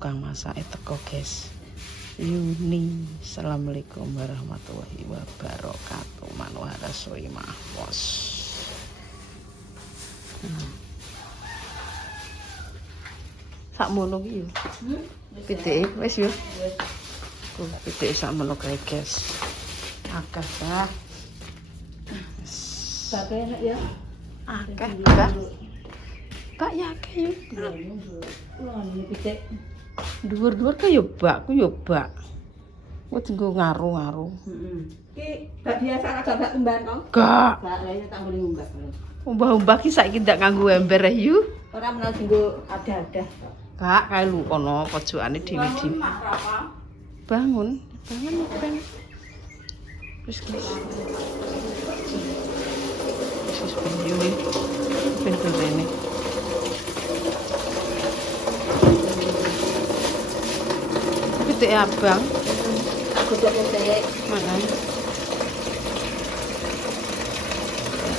Kang masak teko guys. Yuni, assalamualaikum warahmatullahi wabarakatuh. Manuhara soi mahpos. Sakmono ki yo. Pitike wis yo. Pitike sakmono kae guys. Akeh ta. Bapak enak ya? Akeh ta. Pak ya akeh yo. Wah, ini pitik. Dhuwur-dhuwur ku yo bak, ku yo bak. Wis nggo ngaru-ngaru. Ki bak biasa agak bak kembar kok. Gak. Bak lainnya tak boleh ngumbak. Umbah-umbah ki saiki ndak nganggo ember yu. Ora menawa dienggo ada-ada. Gak kae lu kono pojokane dhewe-dhewe. Bangun, bangun. Wis guys. Wis penyu nih. Pintu rene. Pitik abang. Aku kok pitik. Makanya.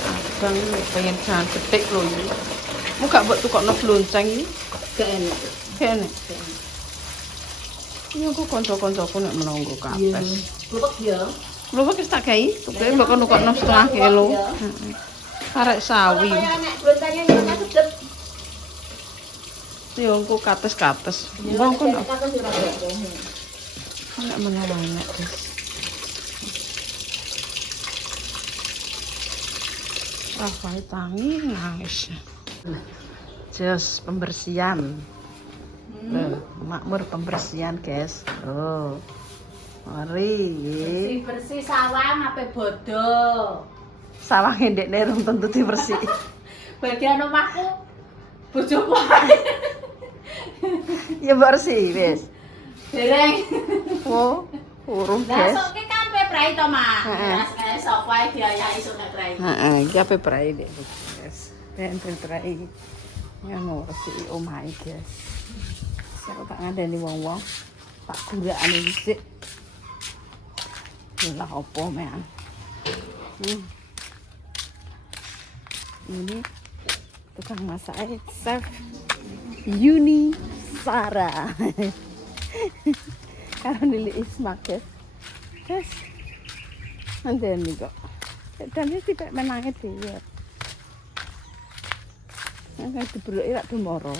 Abang pengen jangan petik lho iki. Mu gak mbok tukokno blonceng iki. Gak enak. Kene. Iya kok kanca-kancaku nek menunggu kapes. Lupek ya. Lho kok wis tak gawe, tuke mbok nukokno setengah kilo. Heeh. Arek sawi. Kaya nek blontangnya nyana sedep. Yo engko kates-kates. Wong kok nek Kapan ora ada. menawa enak, Guys. Rafael tangi nangis. Jos pembersihan. Makmur pembersihan, guys. Oh. Mari. Bersih sawang ape bodoh. Sawang ndekne rung tentu dibersih. Bagian omahku bojoku ae. Ya bersih wis. Dereng. Oh, urung, Lah guys. sok ki kan peprai to, Mak. Heeh. Rasane sapa ae diayahi sok nek prai. Heeh, iki ape prai dek, guys. Enten prai. Ya ngurusi omahe, guys. Aku tak ngandani wong-wong. Tak gurakane dhisik. Lah opo mean. Ini tukang masak chef Yuni Sarah. Karo Lili Isma, guys. Guys. Ngandani kok. Dan iki tipek menange dhewe. Nang dibroki rak demoro.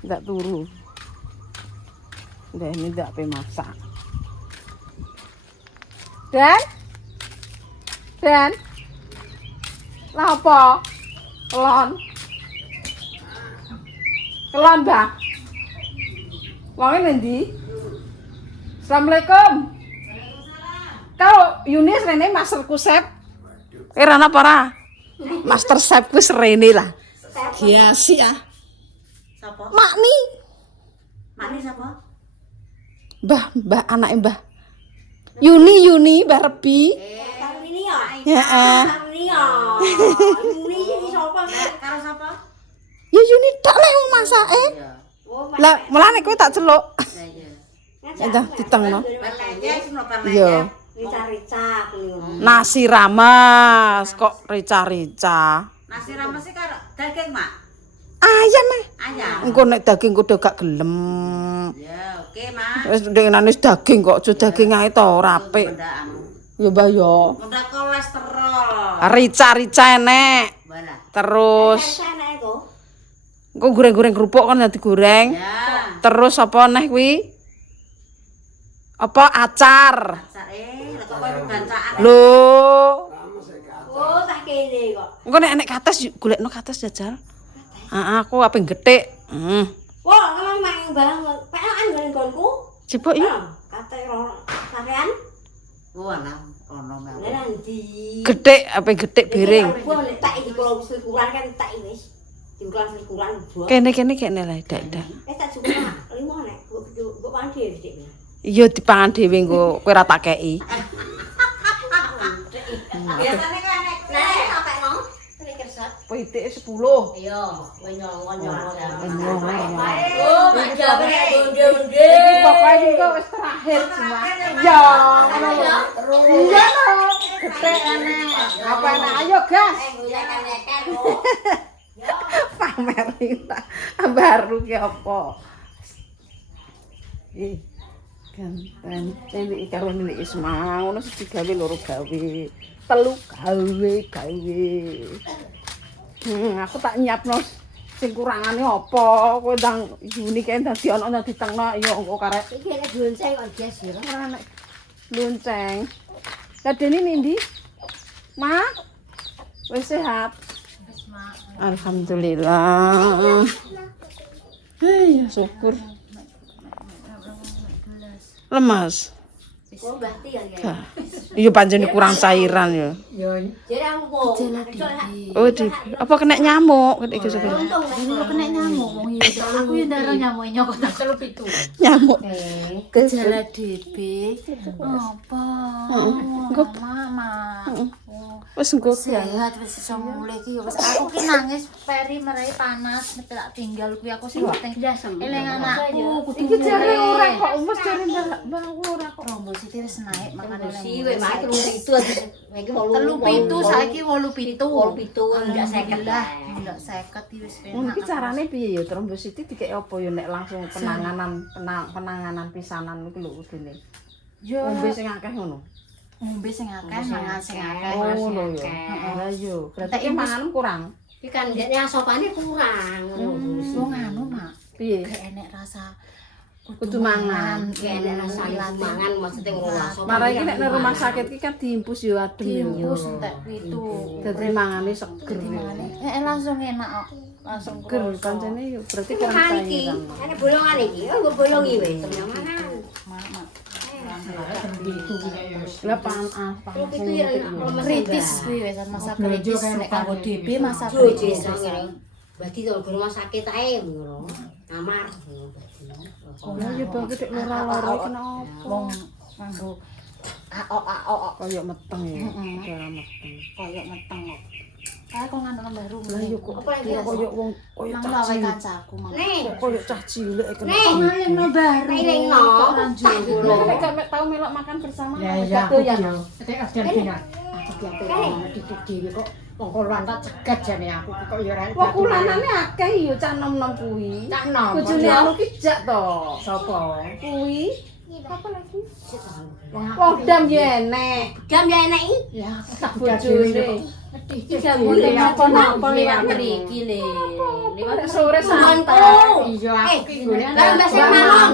Ndak turu. Ndak ini ndak pe masak. Dan lah apa? Kelon, Mbak. Wong endi? Assalamualaikum. Kau Yunis rene masterku chef. Rana para. Master chef wis rene lah. Giasi ah. Sapa? Makni. Mani sapa? Mbah anake Mbah. Yuni Mbah Rebi. Karo ini ya. Heeh. Karo ini ya. Ini iki sapa? Karo sapa? Ya Yuni tok lek wong masake. Oh, Lah mulane kowe tak celuk. ya. Dah ditengno. Parleye sing Iya. rica-rica kuwi. Nasi ramas kok rica-rica. Nasi rames iki karo daging, Mak. Ayam eh. Ayam. Engko nek daging kudu gak gelem. Ya, oke, Mak. Wis dengenanis daging kok aja daging ae to ora apik. Ya Mbah yo. Udah kolesterol. Rica-rica enek. Walah. Terus Enak itu. engko goreng-goreng kerupuk kan dadi goreng. Ya. Terus apa neh kuwi? Apa acar? Lek kok koyo bancaan. Lho, Oh, tak kene kok. engko nek enek kates golekno kates jajal. Heeh, aku ape gethik. Wah, emang main barang pelan barang gonku. Jebok yo. Kate sampean. Walah, ono mel. Nanti. Gethik ape gethik piring. Wah, lek tak iki kalau ukuran kan tak wis. Ukuran buah. Kene lah dak. Tak cukup Mak. Limo nek mbok pandi dik. Iya dipangan dhewe engko kowe ora tak kei. Biasane kan nek sampai mau. Ini kerset. Kowe itike 10. Iya, kowe nyolong-nyolong. Oh, mak jawe gonde-gonde. Iki pokoke iki kok wis terakhir semua. Ya, ngono lho. Iya lho. Gethek enek. Apa enek ayo gas. Goyang-goyang. Pamer iki baru ki apa? Ih. Ganten iki karo milik Isma, ngono siji gawe loro gawe. Telu gawe. Aku tak nyiapno sing kurangane apa? Kowe ndang Juni kae dadi ana nang ditengno ya engko karek. Iki nek lonceng kok gas ya. Ora nek lonceng. Lah Deni ndi? Ma? Wis sehat? Wis, Mak. Alhamdulillah. Hei, syukur. Lemas. Oh, berarti ya. Iya pancen kurang cairan ya. Jadi aku mau. Oh, apa kena nyamuk? Kena iki sebenarnya. Untung Lu kena nyamuk wong iki. Aku yo ndarah nyamuk nyokot telu pitu. Nyamuk. Gejala DB. Apa? Mama. Wis engko Sehat wis iso mulih iki wis aku ki nangis peri merai panas nek tak tinggal kuwi aku sing penting eling anakku kudu iki jare ora kok wis jare mbak ora kok. trombosite wis naik makane si kowe mak itu aja. Iki 37 saiki 87 enggak seket lah. enggak 50 iki wis Ngono penak. iki carane piye ya trombositi dikek apa ya nek langsung penanganan pisanan iki lho kudune. Yo Ngombe sing akeh ngono. ngombe sing akeh mangan sing akeh. Oh lho ya. Lah yo, berarti ki mangan kurang. Iki kan dekne asopane kurang ngono. Wong anu mak Piye? gak enek rasa Kudu mangan. Kayak ada rasa mangan maksudnya ngono asop. Marah iki nek nang rumah sakit ki kan diimpus yo adem yo. diimpus entek pitu. Dadi mangane seger. Dadi mangane langsung enak kok. Langsung Seger kerasa. pancene yo berarti kurang Kan iki, cairan. ana bolongan iki. Oh, mbok bolongi wis temen mangan. Mak. Lah panas Itu ya Kritis kuwi wis masa kritis nek kanggo DB masa Jojo kritis. berarti to rumah sakit ae ngono. Kamar Oh ya bagi tek lara-lara iki kenapa? Wong nganggo aok Kayak meteng ya. Heeh. Kayak meteng. koyo meteng kok. Kae kok nganu nambah rumah. Lah yo kok Apa lagi? koyo wong koyo Nang cah lawe cilik. kancaku mang. Nih, Koyo cah cilik kena. Nih. Ngalingno baru. Ngalingno. Lanjut. Nek gak tau melok makan bersama. Ya gak ya aku doyan. yo. Nek adan dina. Aku ki ape titik dhewe kok wong koloan tak cegat jane aku kok yo ora. Wah kulanane akeh yo cah nom-nom kuwi. Cak nom. Bojone anu ki jak to. Sopo? Kuwi. Apa lagi? Wong aku. Podam ya enek. gam ya enak iki. Ya aku tak budak dhewe kok. Tiga bulan Napa liwat mriki le. Liwat sore Tuanku. santai. Iya aku ki golek. Karo mbak sing mangan.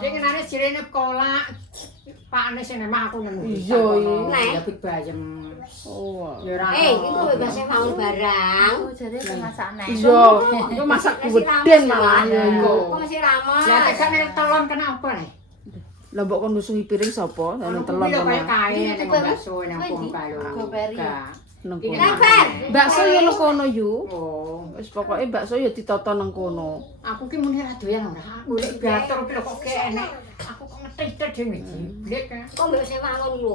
Dek nane sirene kolak. Pakne sing emak aku nang. Iya, iya. Nek. Ya bit bayem. Oh. Ya ora. Iku bebas bangun barang. Oh jare pemasakne. Iya, itu masak geden malah ya iku. Kok masih ramas. Ya tekan telon kenapa nih? Lah mbok kon nusuhi piring sapa? Anu telon Kuwi lho kaya kono. kae ning bakso nang Bongkalo. Goperi. Nang kono. Lebar. Bakso ya nang kono yu. Oh, Wis pokoke bakso ya ditata nang kono. aku ki muni ra doyan ora. Golek batur ki lho kok ke enek. Aku kok ngetih dhewe iki. Blek kan. Kok mbok sing mangan lho.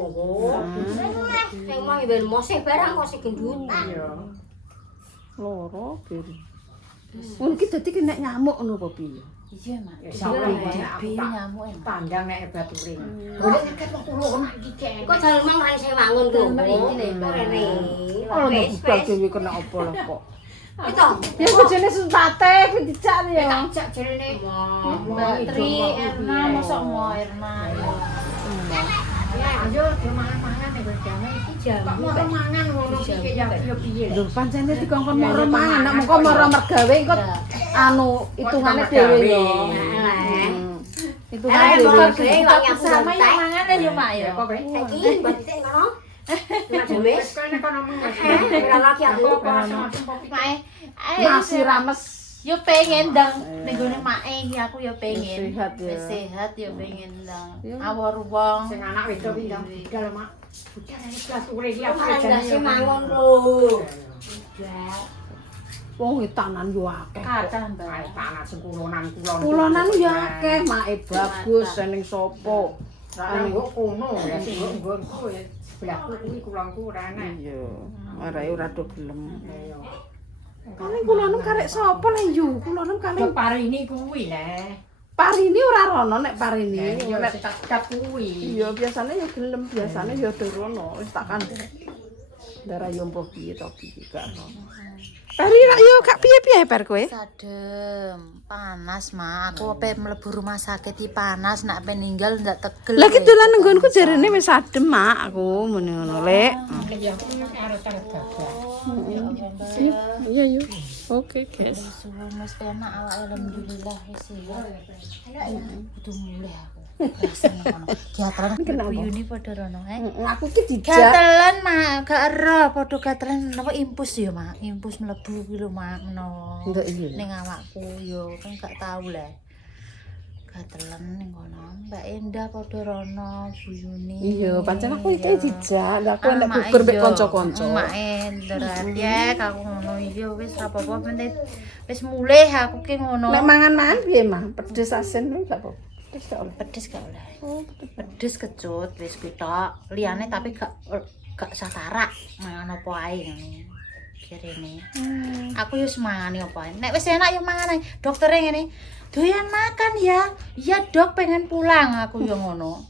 Sing mau ben moseh barang kok sing gendut. Iya. Loro piring. Ngono ki dadi kena nyamuk ngono apa piye? Iya mak. Ya salah DB nyamuk enak. pandang nek bature. Golek neket wong kulo nak iki ke. Kok jalan mang kan sing mangun lho. Rene. Oh nek budal dhewe kena apa lah kok. Itu. Ya bojone suntate kuwi dijak ya. Tak jarene Mbak Tri, Erna, mosok mau Erna. ya ayo yo mangan-mangan nek jane iki jam. Kok mau mangan ngono iki ya piye. Lho pancene dikongkon moro mangan, nek mengko moro mergawe kok anu hitungane dhewe yo. Hitungane dhewe. Sama yang mangan ya mak ya. Kok kowe? Saiki mbok sing ngono. Nek demes. Wis kowe nek kono mangan. Ora lagi aku. Mae, Masih rames. yo pengen ndang ning gone mae iki aku yo pengen. Sehat ya. Wis sehat yo pengen ndang. Ya. Awor wong. Sing anak wedok iki ndang budal mak. Budal nek bature iki Kok aku ora jane sing mangun lho. Wong tanan yo akeh. Kathah Kae mbak. panas sing kulon. Kulonan yo akeh, make bagus seneng sapa. Lah kok kono ya sing nggonku ya sebelahku kuwi kulonku ora enak. Iya, arae ora do gelem. Ayo. Paling kula nem karek sapa le yu? Kula nem Kok paling Parini kuwi le. Parini ora rono nek Parini. Yo Nek kat kuwi. iya biasanya ya gelem, biasanya ya rono wis tak kandhek. Darah yo mbah piye to piye gak ono. Peri rak yo gak piye-piye per kowe? Sadem, panas mah. Aku ape mlebu rumah sakit iki panas, nak peninggal ndak tegel. Lah ki dolan nggonku jarene wis adem mak aku muni ngono lek. Ya karo gagal. Iya yo. Oke, guys. Suwe mas enak awak alhamdulillah wis ya. Kudu mulih aku. Rasane ngono. Gatelan Kenapa? Yuni padha rono Aku ki dijak. Gatelan mah gak ero padha gatelan napa impus ya mak. Impus mlebu ki lho mak menawa. Nduk iya. Ning awakku yo kan gak tau le. Gatelan ning kono. Mbak Endah padha rono Bu Yuni. Iya, pancen aku iki dijak. Lah aku nek gugur mek kanca-kanca. Mak Endah ya aku ngono iya wis apa-apa penting wis mulih aku ki ngono. Nek mangan-mangan piye mah? Pedes asin kuwi gak apa. Pedes gak oleh. Pedes gak oleh. Pedes kecut wis kuwi tok. Liyane tapi gak satara mangan apa ae ngono. Kirene. Aku yo semangane apa ae. Nek wis enak yo mangan ae. Doktere ngene, "Doyan makan ya." "Iya, Dok, pengen pulang." Aku yo ngono.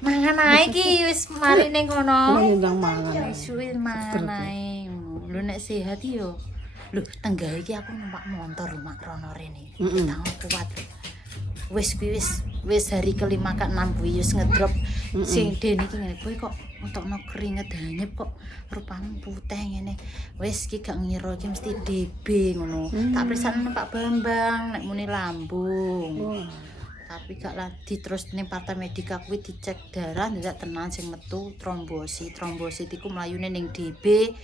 Mangan ae iki wis mari ning kono. Ndang mangan. Wis suwi mangan ae. Lho nek sehat yo. Lho, tenggae iki aku numpak motor mak rono rene. Tang kuat. Wis hari kelima ke 6 kuwi wis ngedrop sing dene iki ngene kowe kok entokno keringet hanyep kok rupamu putih ngene wis iki gak ngira iki mesti DB ngono tak periksane Pak Bambang nek muni lambung tapi gak lagi terus ning Parta Medika kuwi dicek darah ndak tenan sing metu trombosit iku mlayune ning DB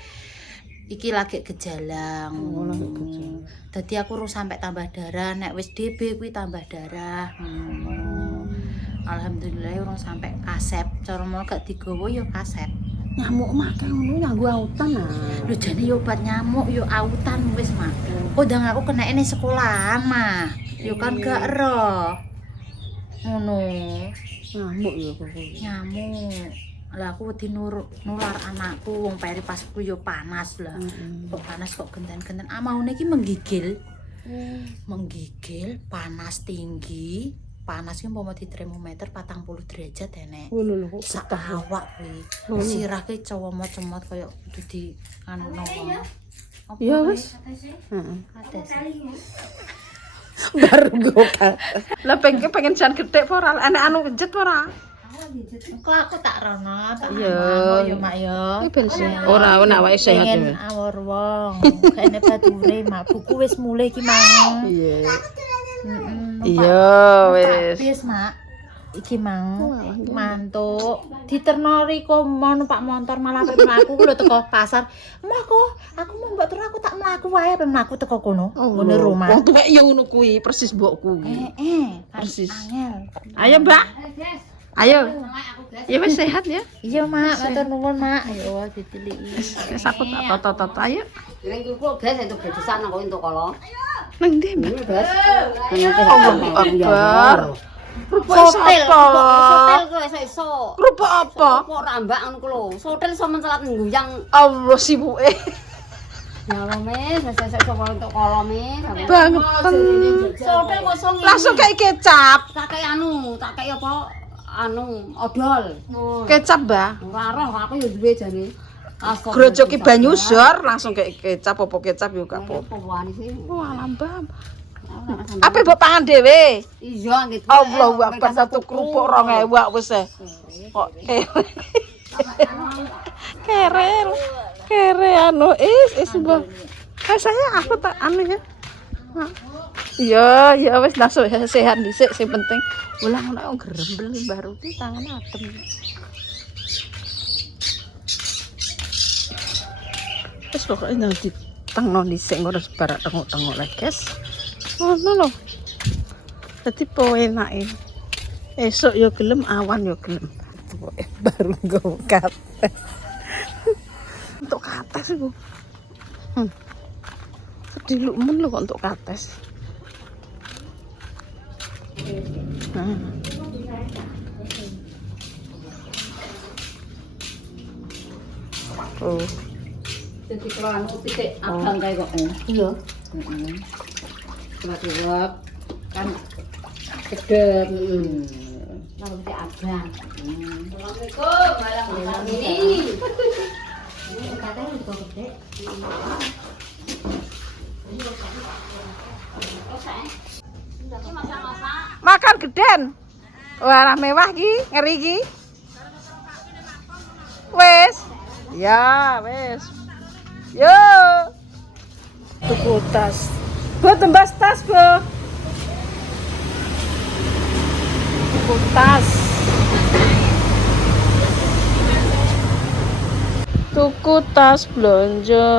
iki lagi gejala. Dadi aku urung sampai tambah darah, nek wis DB kuwi tambah darah. Alhamdulillah urung sampai kasep. Cara mau gak digawa ya kasep. Nyamuk makan ngono nganggo autan ah. Lho jane yo obat nyamuk yo autan wis mah. Kondang aku kenake ning sekolahan mah. Yo kan gak ero. Ngono. Nyamuk yo kok. Nyamuk. Lah aku wedi nular anakku wong peri pasku yo panas lah. Kok panas kok genten-genten. Amaune iki menggigil. Menggigil, panas tinggi. Panas ki umpama di termometer 40 derajat enek. Oh lho kok Sak awak kuwi. Sirahke cowok-cemot kaya kudu di anu nopo. Ya wis. Heeh. Kates. Baru go kan. Lah pengen jan gede apa ora? Enek anu kejet apa ora? Engko aku tak rono, tak Iya. yo mak yo. Iki ben ora ana awake sehat Pengen ya. awor wong. Kene bature mak buku wis mulai ki mang. Iya. Heeh. Iya wis. Wis mak. Iki mang mantuk. Diternori kok mau numpak motor malah pengen mlaku lho teko pasar. Emah kok aku mau mbok tur aku tak mlaku wae pengen mlaku teko kono. Ngene rumah. Wong tuwek yo ngono kuwi, persis mbokku kuwi. Persis. Angel. Ayo, Mbak. Ayo. Ya wis sehat ya. Iya, Mak, matur nuwun, Mak. Ayo ditiliki. Wis aku tak tot ayo. Ning kuwi guys entuk bedesan nang kowe entuk kala. Nang ndi, Mbak? Guys. Allahu Akbar. Rupa sapa? Sotel kok iso-iso. Rupa apa? Kok rambak ngono ku lho. Sotel iso mencelat ngguyang. Allah sibuke. Ya Allah, Mis, sesek iso entuk kala, Mis. Bangetan. Sotel kosong iki. Langsung kayak kecap. Tak kei anu, tak kei apa? Anu, odol. Kecap, Mbak. Ora roh aku ya duwe jane. Grojoki banyu zor langsung kayak kecap apa kecap yo gak apa. Wani sih. Wah, lambam. Apa mbok pangan dhewe? Iya gitu. Allahu Akbar satu kerupuk 2000 wis e. Kok kere anu is mbok. Saya aku tak anu ya. Ya wis langsung sehat dhisik sing penting. Ulang ana grembel baru ki tangan adem. Wis pokoke nang ditengno dhisik ngono sebarak tengok-tengok lek, guys. Ngono lho. Dadi po enake. Esuk yo gelem, awan yo gelem. Pokoke baru nggo kates. Untuk kates iku. Sedih lumen lho kok untuk kates. Oh. Jadi kalau anu pitik abang kayak kok. Iya. Kelak kan gede. Kalau pitik abang. Assalamualaikum, malam ini. Katanya juga gede. Makan geden. Wah, mewah ki, ngeri ki. Wes. Ya, wes. Yo. Tuku tas. Bu tembas tas, Bu. Tuku tas. Tuku tas belanja.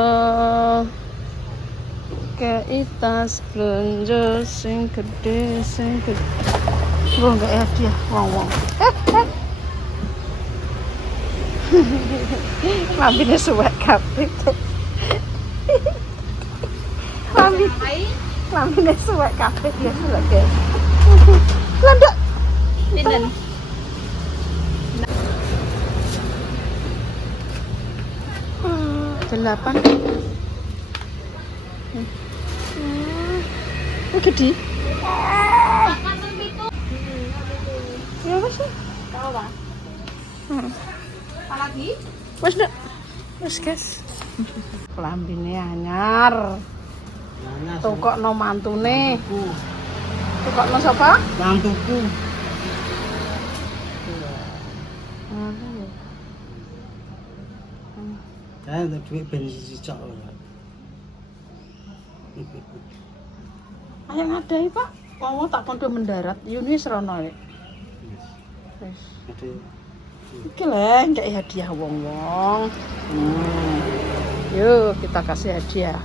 Kei tas belanja sing gede sing gede. Gua enggak hadiah wong-wong. Lambine suwek kabeh. Lambine suwek kabeh ya lho, guys. Landok. Pinten? Delapan. Oh, gede. Ya wes. Tahu Pak? Apalagi? Wes ndak. Wes guys. Klambine anyar. Tukokno mantune. Tukokno sapa? Mantuku. Saya untuk duit bensin cicak ora. Ayo ngadai Pak. Wong tak kondo mendarat. Yuni serono rek. Wes. Ada Iki lho ngek hadiah wong-wong. Yuk kita kasih hadiah.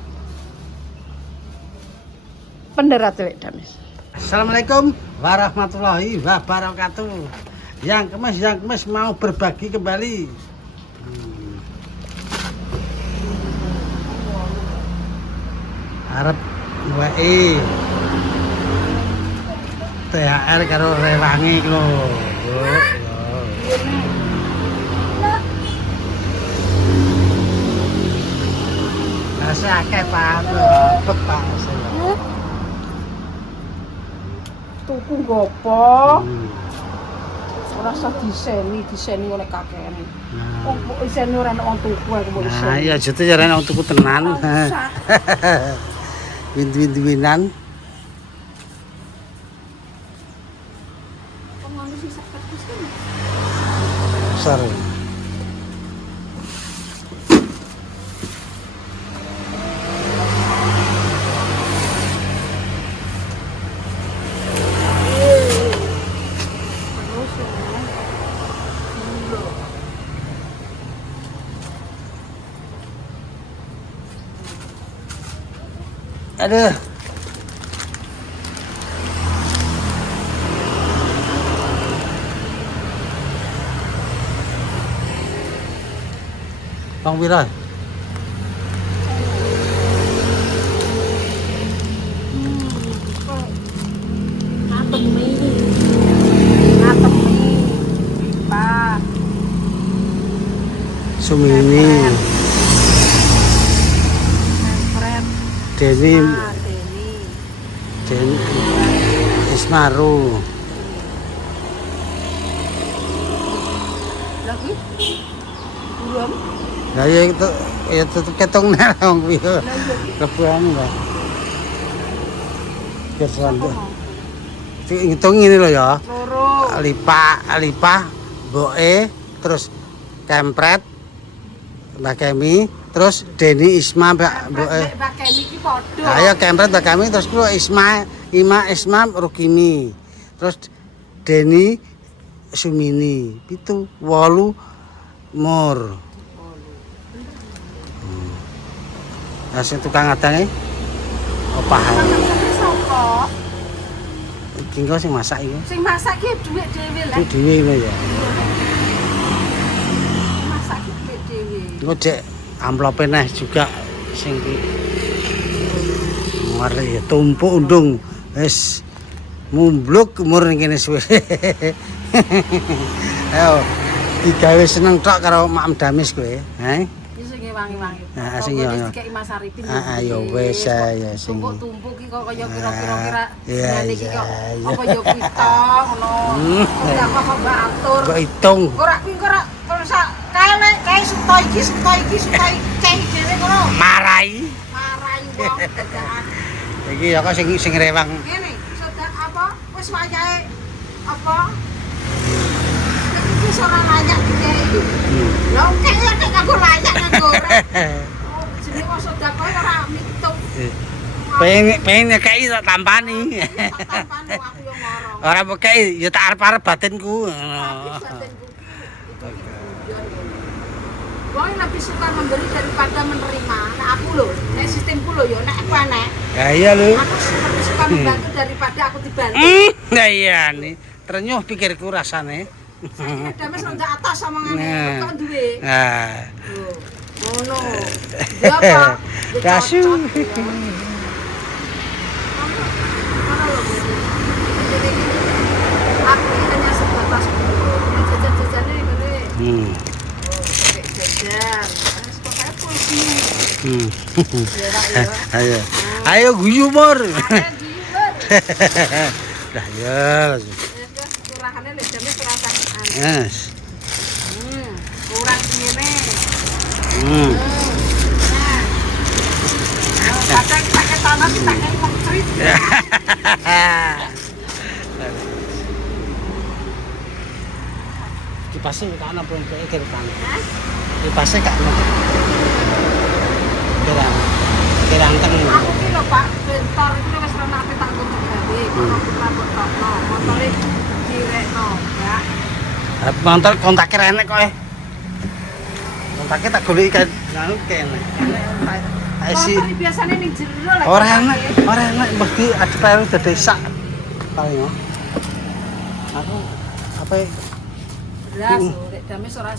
Pendarat Lek Damis. Assalamualaikum warahmatullahi wabarakatuh. Yang kemes mau berbagi kembali. Arep wae THR karo rewangi lho. Masih akeh Pak, dapat Pak. Tuku gopo. Ora usah diseni oleh kakean. Wong kok iseni ora ana wong tuku aku mbok iseni. Nah, iya jute jarane wong tuku tenan. Win-win-winan. Sorry. Aduh. Bang Wira. Ngatemi. Pak. Sumini. Fred. Deni. Deni. Deni. Ismaru. Lagi? Buruan. Lah ya itu ketong nang wong kuwi. Kebuan lho. Kesan. Ngitung ini lho ya. Loro. Alipah, Boe, terus Kempret, Mbak Kemi, terus Deni Isma Mbak Boe. Mbak Kemi ki padha. Ayo Kempret Mbak Kemi terus kulo Isma Rukimi. Terus Deni Sumini, 7, 8 Mur. Nah, sing tukang adange opahan. Sapa? Iki engko sing masak iki. Sing masak ki dhuwit dhewe lah. Iki dhewe ngono ya. Masak ki dhuwit dhewe. Engko dek amplope neh juga sing ki. Mari tumpuk undung. Wis mumbluk umur ning kene suwe. Ayo digawe seneng tok karo Mak Damis kowe, he? Iki sing wangi-wangi. Nah, sing yo. Dikeki Mas Arifin. Ya wis ya sing. Tumpuk-tumpuk iki kok kaya kira-kira Iya, ngene iki kok iya. apa ya kita ngono. Udah kok mbak atur. Kok hitung. Ora kuwi ora sak kae suto iki ceh dhewe ngono. Marai. Marai wong dadakan. Iki ya kok sing rewang. Ngene, sedak apa? Wis wayahe apa? Iki ora layak dikeki. Lha oke ya nek aku layak nganggo ora. Oh, jenenge kok sedekah ora mitung. Pengen ngekeki tak tampani. Tak tampani aku yo ngorong. Ora mekeki ya tak arep-arep batinku. Wong lebih suka memberi daripada menerima. Nek aku lho, nek sistemku lho ya nek aku enek. Ya iya lho. Aku lebih suka membantu daripada aku dibantu. Nah iya nih. Terenyuh pikirku rasane. Saiki dames ronda atas omongane kok duwe. Nah. Ngono. Dia apa? Dasu. Aku hanya sebatas jajan-jajannya ini. Jajan. Pokoknya puisi. Ayo. Ayo guyu mur. Dah ya. Kurangane lek jane perasaan. Yes. Kurang ngene. Kadang pakai tanah kita kayak mengcerit. Kipasnya gak ana pun kayak kiri kanan. Kipasnya gak ana. Kirang teng. Aku ki lho Pak, bentar iki wis ana ate tak tutup gawe, kono rambut tokno, motore direkno, ya. Motor kontaknya renek kok. Kontaknya tak goleki kan nganu kene. Isi Motor iki biasane ning jero lek. ora enak mesti ada peru desak paling yo. Aku apa Beras, lek dames ora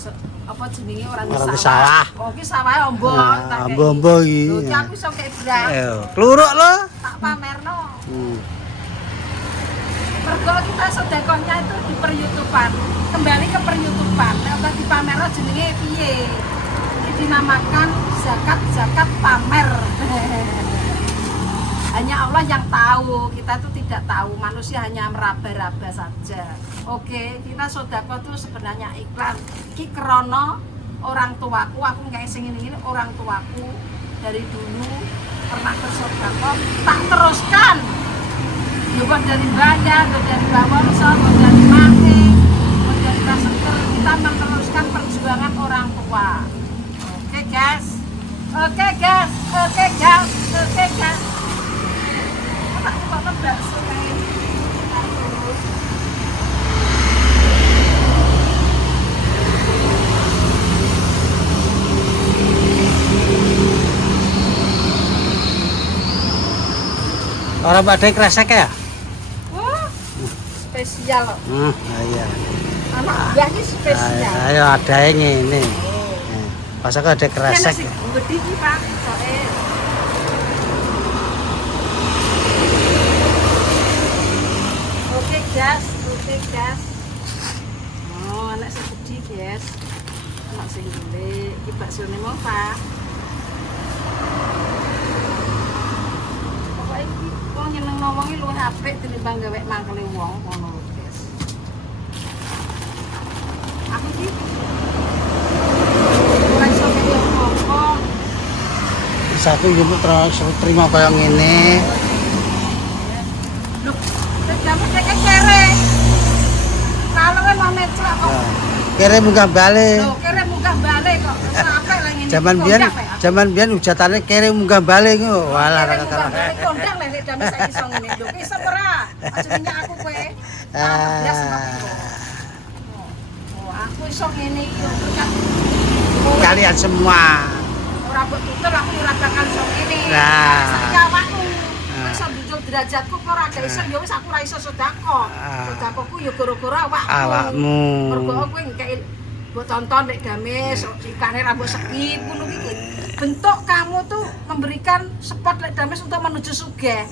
apa jenenge ora Ora di sawah. sawah. Oh ki sawahe ombo. tak kei. ombo iki. Lho ki aku iso kei beras, Ayo, kluruk lo. tak pamerno. Mergo kita sedekahnya itu di per-YouTubean. Kembali ke per-YouTubean. Nek ora dipamerno jenenge piye? Ini dinamakan zakat pamer. Hanya Allah yang tahu, kita itu tidak tahu, manusia hanya meraba-raba saja. Oke, kita sedekah itu sebenarnya iklan. Iki krono orang tuaku, aku kayak sing ini orang tuaku dari dulu pernah bersedekah, tak teruskan. Bukan dari Mbaknya, bukan dari Mbak Wongso, bukan dari Mami, bukan dari Mbak Seger. Kita meneruskan perjuangan orang tua. Oke guys, oke guys, oke guys, oke guys. Tak coba bakso kayak ini. Orang badai kresek ya? Wah, spesial. Iya. Anak buah ini spesial. Ayo ada yang ini. Pas aku ada Ini kresek. nasi gede ini Pak, soalnya. Oke gas, oke gas. Oh, anak segede guys. Anak sing gede, iki bakso ne mau Pak. Pokoke iki wong nyenengno wong iki luwih apik tinimbang gawe mangkele wong ngono lho, guys. Aku iki ora iso kaya apa. Satu ibu terus terima kayak ngene. Loh, kamu kayak kere. Kalau mau mencok kok. Kere munggah balik. Loh, kere munggah balik kok. Sampai lah ngene. Zaman biyen hujatane kere munggah balik ngono. Walah Kere munggah balik kondang lek dame saiki iso ngene. Lho, ki iso ora? Aja minyak aku kowe. Oh, aku iso ngene iki yo berkat Kalian semua. ora mbok tutur aku ora bakal iso ngene. Nah. Saiki awakmu iso njujul derajatku kok ora gak iso ya wis aku ora iso sedekah. Sedekahku ya gara-gara Awakmu. Mergo kowe ngekeki mbok tonton nek gamis ikane rambut segi ngono iki. Bentuk kamu tuh memberikan support lek damis untuk menuju sugih.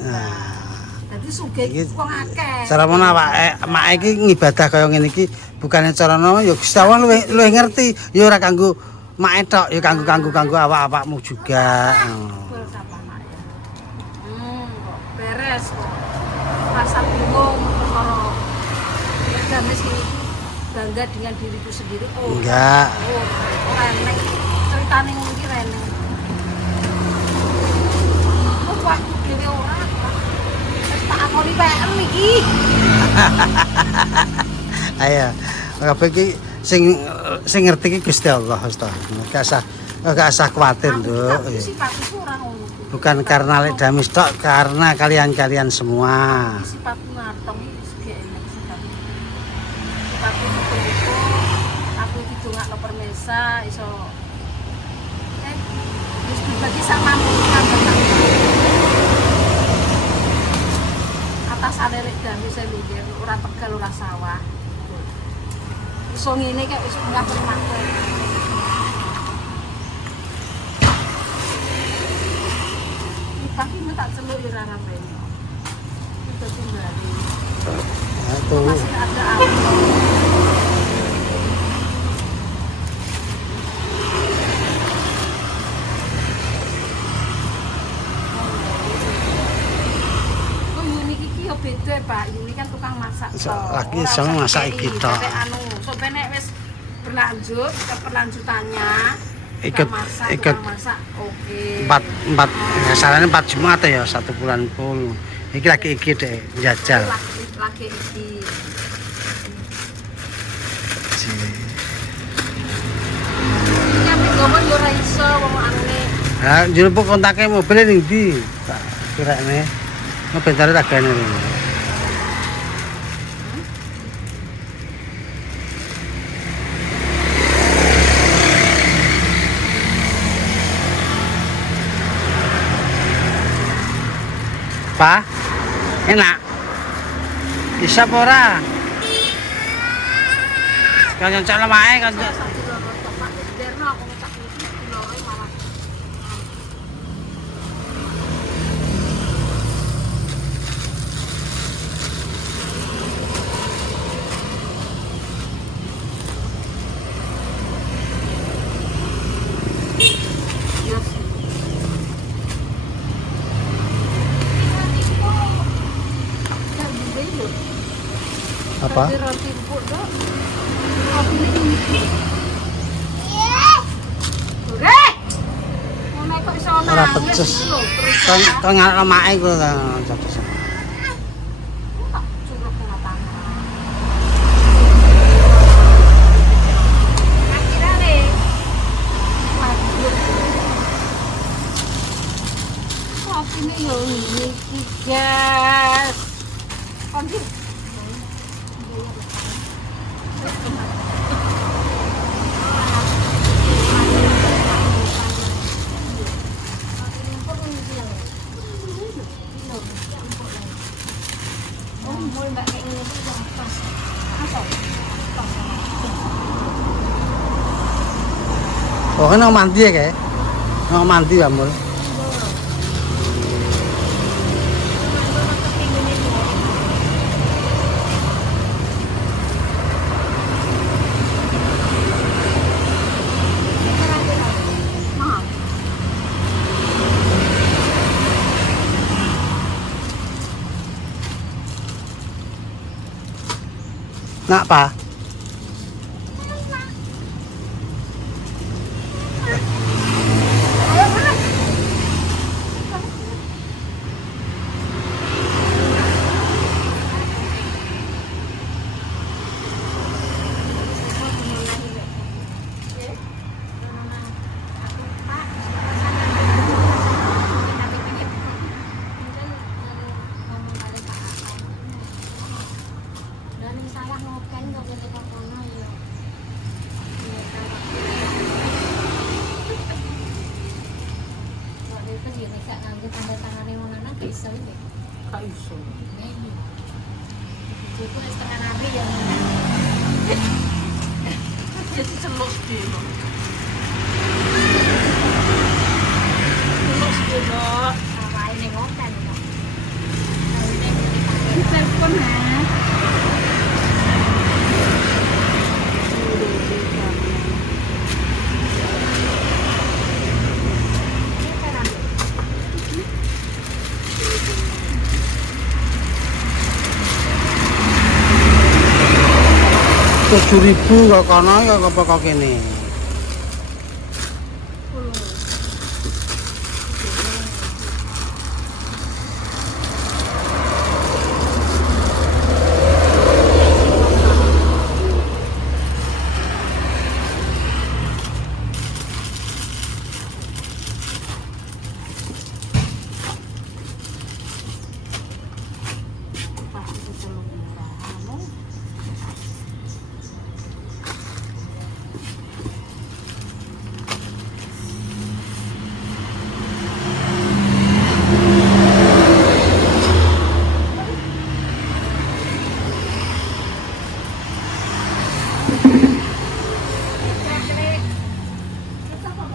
Dadi sugih iki wong akeh. Cara mana mak iki ngibadah kaya ngene iki bukane carane ya Gusti Allah luwih ngerti ya ora kanggo mak etok ya ganggu awak-awakmu juga. Bel sapa nak ya. Kok beres kok. Rasa bingung perkara Games ini bangga dengan diriku sendiri. Oh, Enggak. Oh, reneng. Ceritane ngono iki reneng. Oh, waktu dhewe ora. Wis tak akoni PM iki. Ayo, kabeh iki sing ngerti iki Gusti Allah wis to. Gak usah kuwatir, Nduk. Sifatku ora ngono. Bukan karena Lek Damis tok, karena kalian-kalian semua. Sifatku ngatong iki sing enak sifatku. Sifatku betul. Aku iki dongakno permesa iso wis dibagi sama atas alerek Damis saya mikir ora Tegal ora sawah. Iso ngene kek wis mulai permako. Tapi tak celuk ya ora rene. Itu kembali. Itu Masih ada apa? Oh, Yuni iki yo beda, Pak. Yuni kan tukang masak. Lagi sama masak iki tok. Anu, sampai nek wis berlanjut ke perlanjutannya Ikut masak. Oke. empat sarannya 4 Jumat ya 1 bulan full. Iki lagi iki deh jajal. Lagi iki. Nyampe ngomong yo ora iso wong anune. Nah, njupuk kontake mobil ning ndi? Tak kirakne. Mau bentar tak gane. Pak, enak. Bisa apa ora? Kan nyocok lemake kan. Derno aku ngecak iki loro malah. Yes. Apa? Roti empuk dok. Roti ini. Ore. Ngono kok iso nangis. Ora becus. Kan ngarep lemake ku kan. Tak curug nang tangan. Akhirane. Waduh. Kopine yo iki, guys. Kon iki Oh, kan mau mandi ya, kayak? Mau mandi ya, Mul? Nak, Pak? iso. Itu setengah nabi yang Jadi celuk sedino. Celuk sedino. awal ini ngoten kok. Telepon ha. 7.000 kok kono ya apa kok kene.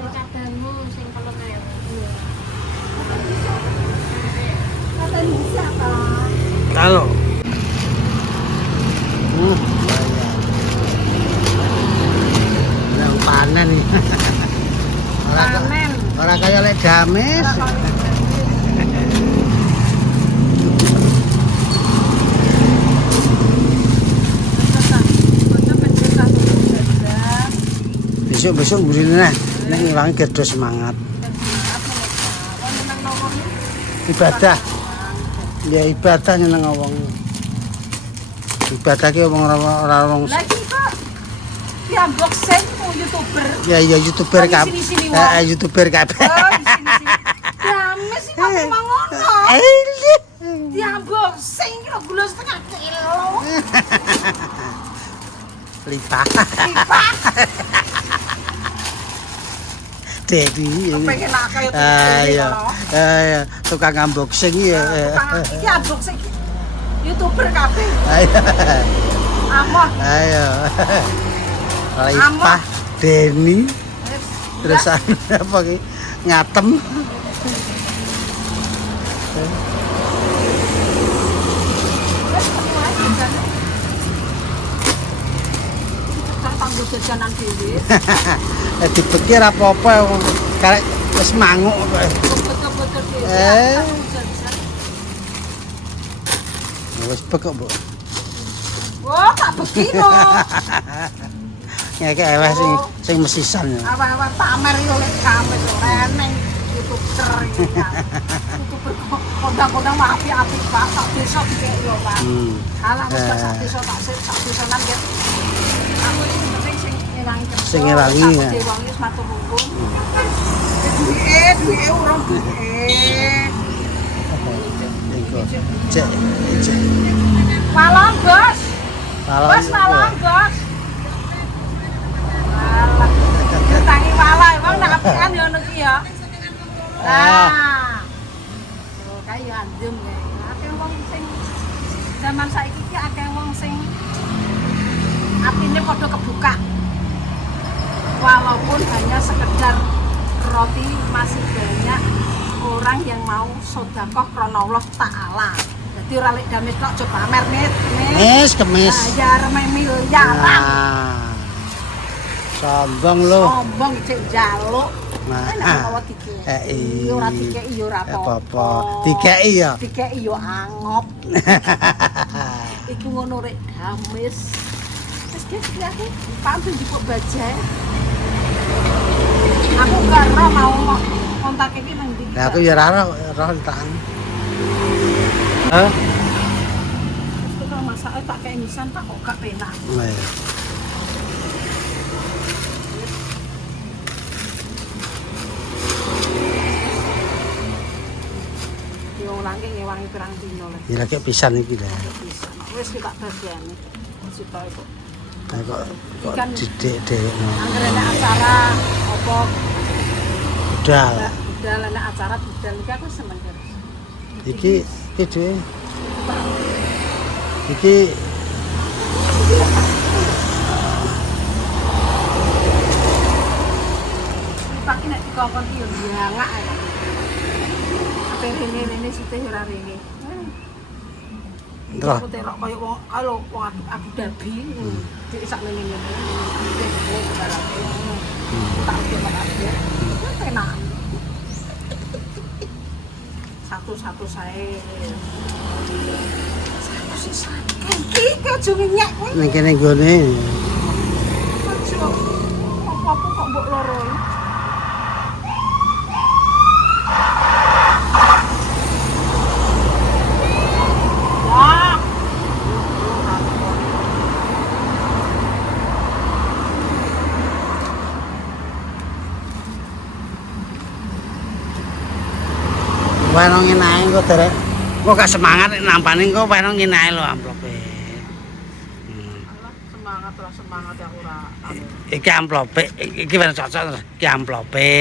Kadangmu sing 3.000. Kalau yang panen nih. Panen. Orang kaya lek gamis. Besok burine nek ngilangi gerdo semangat. Ibadah. Ya ibadah nyeneng wong. Ibadah ki wong ora wong. Lagi kok ya boxing YouTuber. Ya YouTuber kabeh. YouTuber kabeh. Gamis sih kok mangono. Ya boxing kilo gula setengah kilo. Lipat. Dedi. Pengen nak kayak Ayo, tukang unboxing ya. Iki unboxing YouTuber kabeh. Ayo. Amon. Ayo. Lipat Deni. Terus apa ki? Ngatem. Tanggo jajanan dhewe. Dipikir apa-apa karek wis manguk kok. Betul-betul dhewe. Wis pekok, Bu. Wah, tak begino. Ngeke eweh sing mesisan ya. Awal-awal pamer yo lek gamis reneng YouTuber iki kan. YouTuber kondang-kondang mah apik-apik Pak, sak desa dikek yo Pak. Alah wis sak desa sak desanan kan. Aku iki penting sing ngewangi kerja. Sing ngewangi ya. Dewangi wis matur nuwun. Duwe urung duwe. Cek. Malam, Bos. Malam. Bos malam, Bos. Malah. Ditangi malah, emang nak apian ya ngono ki ya. Nah. Tuh kaya andem ya. Akeh wong sing zaman saiki ki akeh wong sing apine padha kebuka. Walaupun hanya sekedar roti, masih banyak orang yang mau sedekah krana Allah Ta'ala. Jadi ora lek gamis tok aja pamer nih. Mes kemis. Bayar miliaran. Sombong lo. Sombong cek njaluk. Nah. Nek ora dikeki. Ora dikeki yo ora apa-apa. Dikeki ya. Dikeki yo angop. Iku ngono rek gamis. Wis iki aku pantun jupuk bajai. Aku gak ero mau kontak iki nang ndi. Lah aku ya ora tak. Hah? Terus kalau masake tak kayak misan tak kok gak penak. Nah, ya. Yo ulangi ngewangi pirang dino lek. Ya lagi pisan iki lah. Bisa. Wis kita bagiane. Supaya kok Nah, kok Ikan- didik-dik no. angger enak acara apa Budal. budal enak acara budal iki aku seneng terus. Iki dhewe. Iki Pak nek dikongkon iki yo nyangak ae. Apa rene sithik ora rene. Terus Aku terok koyo wong kalau wong Abu Dhabi. Dik sak ngene ngene. Tak udah makasih. Enak. Satu-satu saya. Iki aja minyak kowe. Ning kene nggone. Aja. Apa-apa kok mbok loro. Wah. Warung ngene ae kok derek. Kok gak semangat nek nampani kok warung ngene ae lho amplope. Allah semangat lah semangat ya ora. Iki amplope, iki wis cocok iki amplope.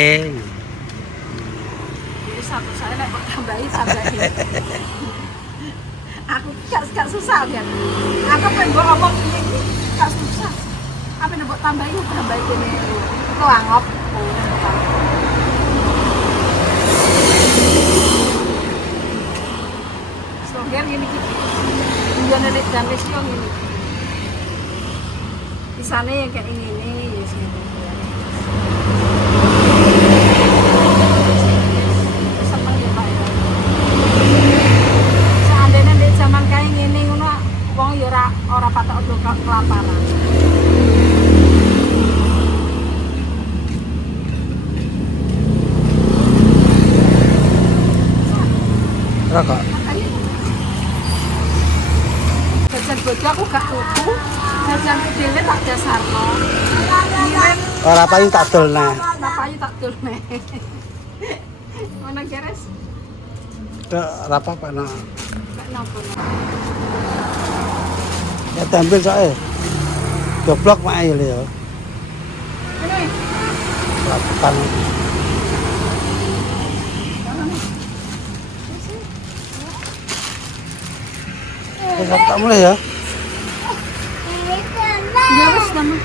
Ini satu saya nek kok tambahin tambahin. Aku gak susah kan. Aku pengen mbok ngomong ini gak susah. Apa nek mbok tambahin kene. Itu angop. Soalnya ngene iki. Tujuan nek dan wis yo ngene. Isane yang kayak ini ya sini. Seneng ya Pak. Seandainya di zaman kayak gini ngono wong ya ora patok kelaparan. Rokok. Jajan bojo aku gak tuku. Jajan dhewe tak dasarno. Ngirim Ora payu tak dolne. bapaknya tak dolne. Mana keres? Ora apa-apa nak. Gak napa. Ya tampil soe. Goblok mak ae lho ya. Ini Lapan. Wis tak mulai ya. ya wis temen.